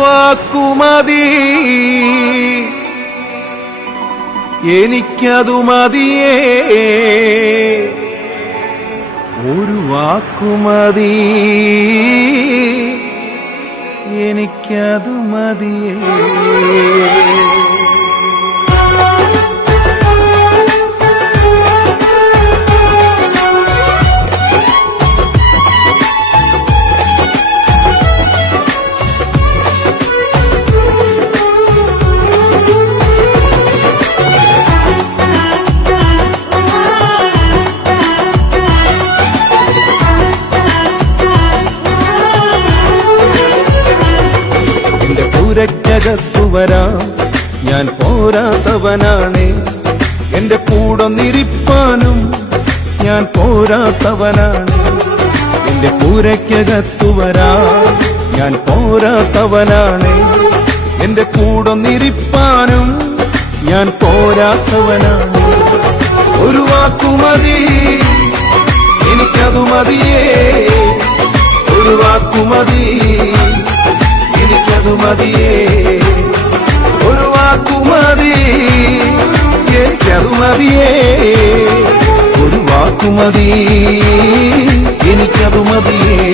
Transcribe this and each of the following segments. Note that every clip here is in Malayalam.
വാക്കുമതി, എനിക്കതു മതിയേ. ഒരു വാക്കുമതി, എനിക്കതു മതിയേ. ക്കകത്തു വരാം, ഞാൻ പോരാത്തവനാണ്. എന്റെ കൂടൊന്നിരിപ്പാനും ഞാൻ പോരാത്തവനാണ്. എന്റെ പൂരയ്ക്കകത്തു വരാം, ഞാൻ പോരാത്തവനാണ്. എന്റെ കൂടൊന്നിരിപ്പാനും ഞാൻ പോരാത്തവനാണ്. ഒരു വാക്കുമതി, എനിക്കതു മതിയേ. ഒരു വാക്കുമതി, എനിക്കതു മതിയേ. ഒരു വാക്കുമതി, എനിക്കതു മതിയേ. ഒരു വാക്കുമതി, എനിക്കതു മതിയേ.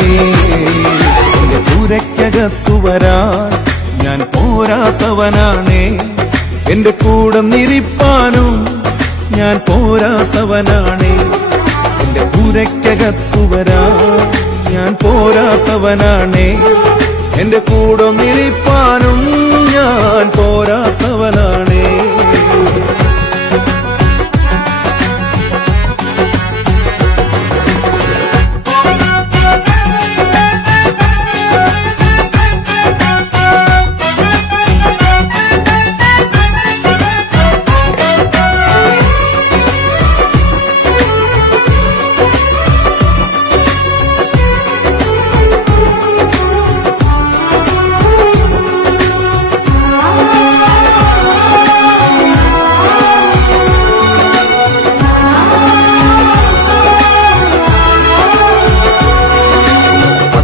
എന്റെ പൂരയ്ക്കകത്തു വരാൻ ഞാൻ പോരാത്തവനാണ്. എന്റെ കൂടൊന്നിരിപ്പാനും ഞാൻ പോരാത്തവനാണ്. എന്റെ പൂരയ്ക്കകത്തു വരാൻ ഞാൻ പോരാത്തവനാണ്. എന്റെ കൂടൊന്നിരിപ്പാനും ഞാൻ പോരാത്തവനാണ്.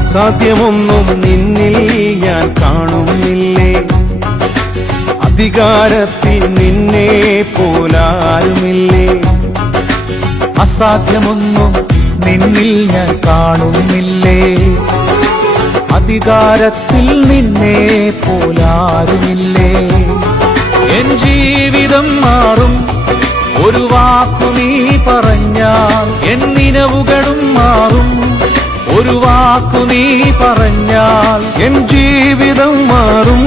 അസാധ്യമൊന്നും നിന്നിൽ ഞാൻ കാണുന്നില്ലേ. അധികാരത്തിൽ നിന്നെ പോലാരുമില്ലേ. അസാധ്യമൊന്നും നിന്നിൽ ഞാൻ കാണുന്നില്ലേ. അധികാരത്തിൽ നിന്നെ പോലാരുമില്ലേ. എൻ ജീവിതം മാറും ഒരു വാക്കു നീ പറഞ്ഞാൽ. എൻ നിലവുകളും മാറും ഒരു വാക്കു നീ പറഞ്ഞാൽ. എൻ ജീവിതം മാറും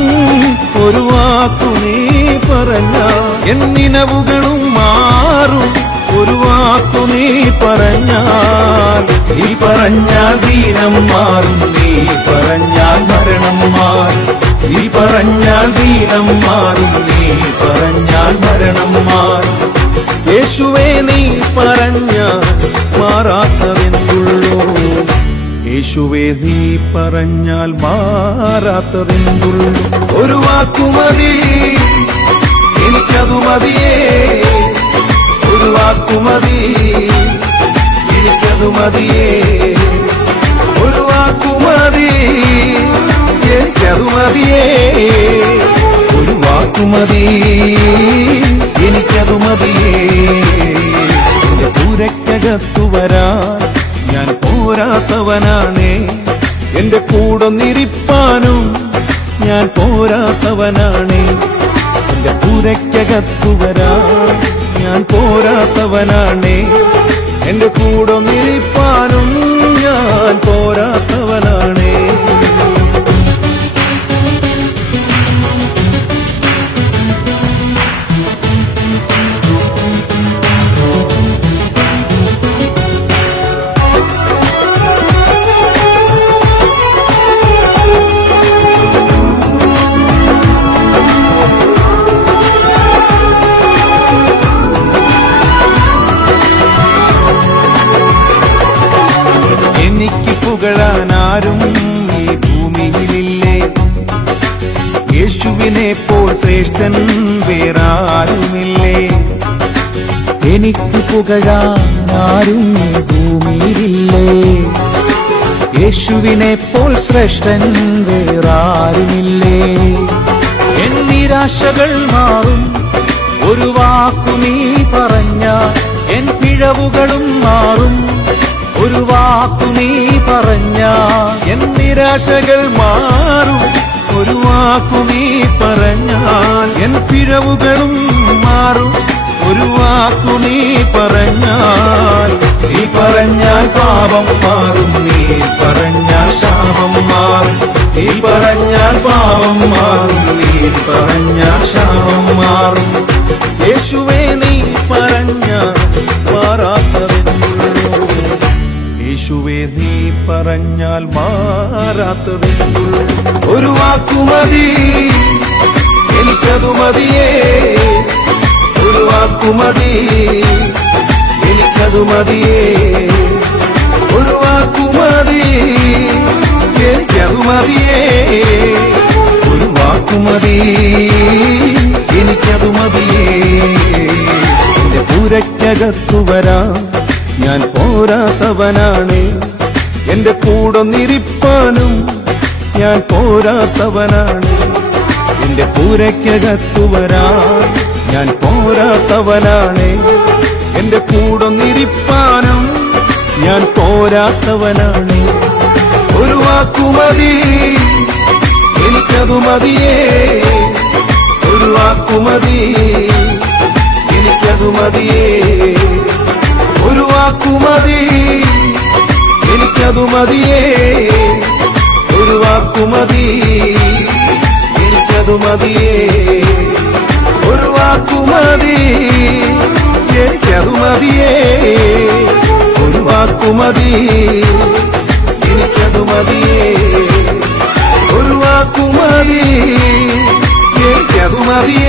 ഒരു വാക്കു നീ പറഞ്ഞാൽ. എൻ നിലവുകളും മാറും ഒരു വാക്കു നീ പറഞ്ഞാൽ. നീ പറഞ്ഞാൽ ദീനം മാറും, നീ പറഞ്ഞാൽ മരണം മാറും. നീ പറഞ്ഞാൽ ദീനം മാറും, നീ പറഞ്ഞാൽ മരണം മാറും. യേശുവേ നീ പറഞ്ഞാൽ മാറാത്തതെന്തുള്ളൂ. യേശുവേ നീ പറഞ്ഞാൽ മാറാത്തതെന്തുള്ളൂ. ഒരു വാക്കുമതി, എനിക്കതു മതിയേ. ഒരു വാക്കുമതി, എനിക്കതു മതിയേ. ഒരു വാക്കുമതി, എനിക്കതു മതിയേ. ഒരു വാക്കുമതി, എനിക്കതു മതിയേ. എന്റെ പൂരയ്ക്കകത്തു വരാൻ ഞാൻ പോരാത്തവനാണ്. എന്റെ കൂടൊന്നിരിപ്പാനും ഞാൻ പോരാത്തവനാണ്. എന്റെ പൂരയ്ക്കകത്തു വരാൻ ഞാൻ പോരാത്തവനാണ്. എന്റെ കൂടൊന്നിരിപ്പാനും ഞാൻ പോരാത്തവനാണ്. പുകഴാനാരും ഈ ഭൂമിയിലില്ലേ. യേശുവിനെ പോൽ ശ്രേഷ്ഠൻ വേറാരുമില്ലേ. എനിക്ക് പുകഴാനാരും ഈ ഭൂമിയിലില്ലേ. യേശുവിനെ പോൽ ശ്രേഷ്ഠൻ വേറാരുമില്ലേ. നിരാശകൾ മാറും. ഒരു വാക്കു നീ പറഞ്ഞാൽ എൻ പിഴവുകളും മാറും. ഒരു വാക്കു നീ പറഞ്ഞാൽ എൻ നിരാശകൾ മാറും. ഒരു വാക്കു നീ പറഞ്ഞാൽ എൻ പിഴവുകളും മാറും. ഒരു വാക്കു നീ പറഞ്ഞാൽ നീ പറഞ്ഞാൽ പാപം മാറും. നീ പറഞ്ഞാൽ ശാപം മാറും. നീ പറഞ്ഞാൽ പാപം മാറും. നീ പറഞ്ഞാൽ ശാപം മാറും. യേശുവേ നീ പറഞ്ഞാൽ മാറാത്തതെന്നുള്ളൂ. യേശുവേ നീ പറഞ്ഞാൽ മാറാത്തതെന്നുള്ളൂ. ഒരു വാക്കുമതി എനിക്കതു മതിയേ. ഒരു വാക്കുമതി എനിക്കതു മതിയേ. ഒരു വാക്കുമതി എനിക്കതു മതിയേ. ഒരു വാക്കുമതി എനിക്കതു മതിയേ. എന്റെ പൂരയ്ക്കകത്തു വരാൻ ഞാൻ പോരാത്തവനാണ്. എന്റെ കൂടൊന്നിരിപ്പാനും ഞാൻ പോരാത്തവനാണ്. എന്റെ പൂരയ്ക്കകത്തു വരാൻ ഞാൻ പോരാത്തവനാണ്. എന്റെ കൂടൊന്നിരിപ്പാനും ഞാൻ പോരാത്തവനാണ്. ഒരു വാക്കുമതി എനിക്കതു മതിയേ. ഒരു വാക്കുമതി എനിക്കതു മതിയേ. ഒരു വാക്കുമതി എനിക്കതു മതിയേ. ഒരു വാക്കുമതി എനിക്കതു മതിയേ. ഒരു വാക്കുമതി എനിക്കതു മതിയേ. ഒരു വാക്കുമതി എനിക്കതു മതിയേ. ഒരു വാക്കുമതി എനിക്കതു മതിയേ.